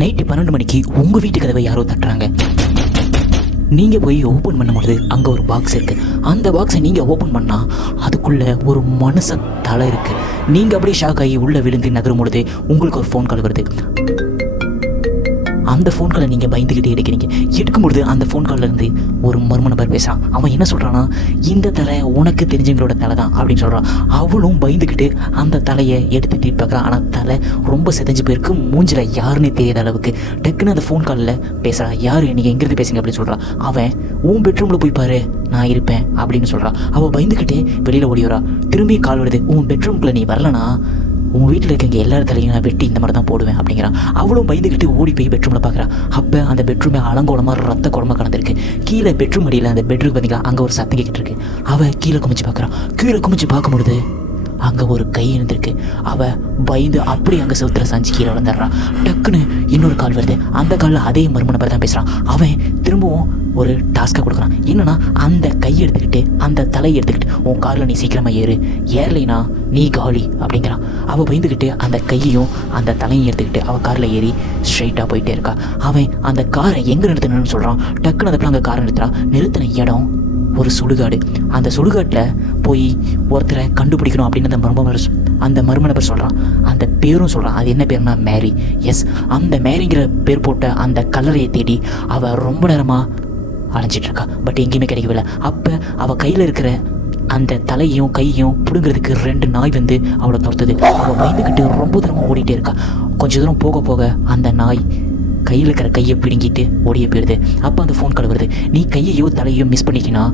Night பன்னெண்டு மணிக்கு உங்கள் வீட்டு கதவை யாரோ தட்டுறாங்க. நீங்கள் போய் ஓப்பன் பண்ணும்பொழுது அங்கே ஒரு பாக்ஸ் இருக்குது அந்த பாக்ஸை நீங்கள் ஓப்பன் பண்ணால் அதுக்குள்ளே ஒரு மனுஷ தலை இருக்குது நீங்கள் அப்படியே ஷாக் ஆகி உள்ளே விழுந்து நகரும் பொழுது உங்களுக்கு ஒரு ஃபோன் கால் வருது அந்த ஃபோன் காலை நீங்கள் பயந்துக்கிட்டே எடுக்கிறீங்க எடுக்கும்பொழுது அந்த ஃபோன் காலிலேருந்து ஒரு மர்ம நபர் பேசுகிறான் அவன் என்ன சொல்கிறான்னா இந்த தலை உனக்கு தெரிஞ்சவங்களோட தலை தான் அப்படின்னு சொல்கிறான் அவளும் பயந்துக்கிட்டு அந்த தலையை எடுத்துட்டு பார்க்குறான் ஆனால் தலை ரொம்ப செதஞ்சு போயிருக்கு. மூஞ்சில் யாருன்னே தெரியாத அளவுக்கு டக்குன்னு அந்த ஃபோன் காலில் பேசுகிறா யார் நீங்கள் எங்கேருந்து பேசுங்க அப்படின்னு சொல்கிறான் அவன் உன் பெட்ரூமில் போய் பாரு நான் இருப்பேன் அப்படின்னு சொல்கிறான் அவள் பயந்துக்கிட்டே வெளியில் ஓடி வரா. திரும்பி கால் வருது உன் பெட்ரூம்குள்ளே நீ வரலனா உன் வீட்டில் இருக்க எல்லா இடத்துலையும் நான் வெட்டி இந்த மாதிரி தான் போடுவேன் அப்படிங்கிறான். அவளும் பயந்துக்கிட்டு ஓடி போய் பெட்ரூமில் பார்க்குறா அப்போ அந்த பெட்ரூமே அலங்கோலமாக ரத்த குழம்பு கலந்துருக்கு. கீழே பெட்ரூம் அடியில் அந்த பெட்ரூம் பார்த்தீங்களா அங்கே ஒரு சத்தம் கேட்டுருக்கு அவள் கீழே குமிச்சு பார்க்குறான் கீழே குமிச்சு பார்க்கும்பொழுது அங்கே ஒரு கை இருந்திருக்கு. அவள் பயந்து அப்படி அங்கே செவுத்துல சாஞ்சி கீழே விழுந்துடுறான் டக்குன்னு இன்னொரு கால் வருது. அந்த காலில் அதே மர்ம நபர் தான் பேசுகிறான் அவன் திரும்பவும் ஒரு டாஸ்க்கை கொடுக்குறான். என்னன்னா அந்த கை எடுத்துக்கிட்டு அந்த தலையை எடுத்துக்கிட்டு உன் காரில் நீ சீக்கிரமாக ஏறு. ஏறலைனா நீ காலி அப்படிங்கிறான். அவள் பயந்துக்கிட்டு அந்த கையையும் அந்த தலையும் எடுத்துக்கிட்டு அவள் காரில் ஏறி ஸ்ட்ரைட்டாக போயிட்டே இருக்கா. அவன் அந்த காரை எங்கே நிறுத்தணும்னு சொல்கிறான் டக்குன்னு அதுக்குள்ள அங்கே காரை நிறுத்துறான். நிறுத்தின இடம் ஒரு சுடுகாடு. அந்த சுடுகாட்டில் போய் ஒருத்தரை கண்டுபிடிக்கணும் அப்படின்னு அந்த மர்ம நபர் அந்த மர்ம நபர் சொல்கிறான் அந்த பேரும் சொல்கிறான் அது என்ன பேர்னா மேரி எஸ் அந்த மேரிங்கிற பேர் போட்ட அந்த கல்லறையை தேடி அவள் ரொம்ப நேரமாக அலைஞ்சிட்ருக்கா பட் எங்கேயுமே கிடைக்கவில்லை. அப்போ அவள் கையில் இருக்கிற அந்த தலையும் கையும் பிடுங்கிறதுக்கு ரெண்டு நாய் வந்து அவளை துரத்துது. அவள் பயந்துக்கிட்டு ரொம்ப தூரமாக ஓடிட்டே இருக்கா. கொஞ்சம் தூரம் போக போக அந்த நாய் கையில் இருக்கிற கையை பிடுங்கிட்டு ஓடிய போயிடுது. அப்போ அந்த ஃபோன் கால் வருது. நீ கையையோ தலையோ மிஸ் பண்ணிட்டினா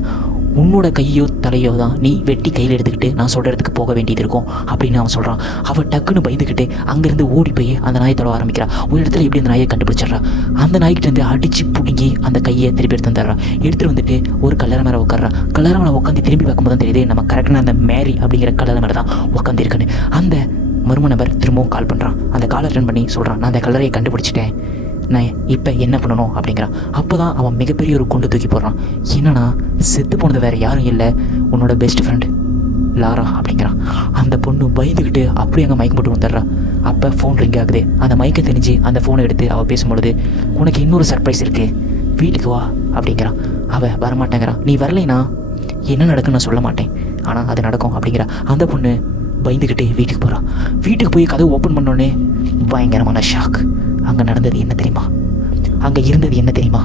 உன்னோட கையோ தலையோ தான் நீ வெட்டி கையில் எடுத்துக்கிட்டு நான் சொல்கிற இடத்துக்கு போக வேண்டியது இருக்கும் அப்படின்னு அவன் சொல்கிறான் அவள் டக்குன்னு பயந்துக்கிட்டு அங்கேருந்து ஓடி போய் அந்த நாயை தொட ஆரம்பிக்கிறான் ஒரு இடத்துல எப்படி அந்த நாயை கண்டுபிடிச்சிட்றா? அந்த நாய்கிட்ட இருந்து அடித்து பிடுங்கி அந்த கையை திருப்பி எடுத்து வந்துடுறா. எடுத்துகிட்டு வந்துட்டு ஒரு கல்லறை மேலே உட்கார்றா கல்லறை மேலே உட்காந்து திரும்பி பார்க்கும்போது தெரியுது நம்ம கரெக்டான அந்த மேரி அப்படிங்கிற கல்லறை மேலே தான் உட்காந்துருக்குன்னு அந்த மர்ம நபர் திரும்பவும் கால் பண்ணுறான் அந்த காலை அட்டன் பண்ணி சொல்கிறான் நான் அந்த கல்லறையை கண்டுபிடிச்சிட்டேன். நான் இப்போ என்ன பண்ணணும் அப்படிங்கிறான். அப்போ தான் அவன் மிகப்பெரிய ஒரு குண்டு தூக்கி போடுறான். என்னன்னா செத்து போனது வேறு யாரும் இல்லை. உன்னோட பெஸ்ட் ஃப்ரெண்ட் லாரா அப்படிங்கிறான். அந்த பொண்ணு பயந்துக்கிட்டு அப்படியே அங்கே மயக்கம் போட்டு வந்துடுறா. அப்போ ஃபோன் ரிங் ஆகுது. அந்த மயக்கம் தெரிஞ்சு அந்த ஃபோனை எடுத்து அவள் பேசும்பொழுது உனக்கு இன்னொரு சர்ப்ரைஸ் இருக்குது வீட்டுக்கு வா அப்படிங்கிறான். அவள் வரமாட்டேங்கிறான். நீ வரலைனா என்ன நடக்குன்னு நான் சொல்ல மாட்டேன். ஆனால் அது நடக்கும் அப்படிங்கிறா. அந்த பொண்ணு பயந்துக்கிட்டே வீட்டுக்கு போகிறான் வீட்டுக்கு போய் கதவு ஓப்பன் பண்ணோடனே பயங்கரமான ஷாக் அங்கே நடந்தது என்ன தெரியுமா? அங்கே இருந்தது என்ன தெரியுமா?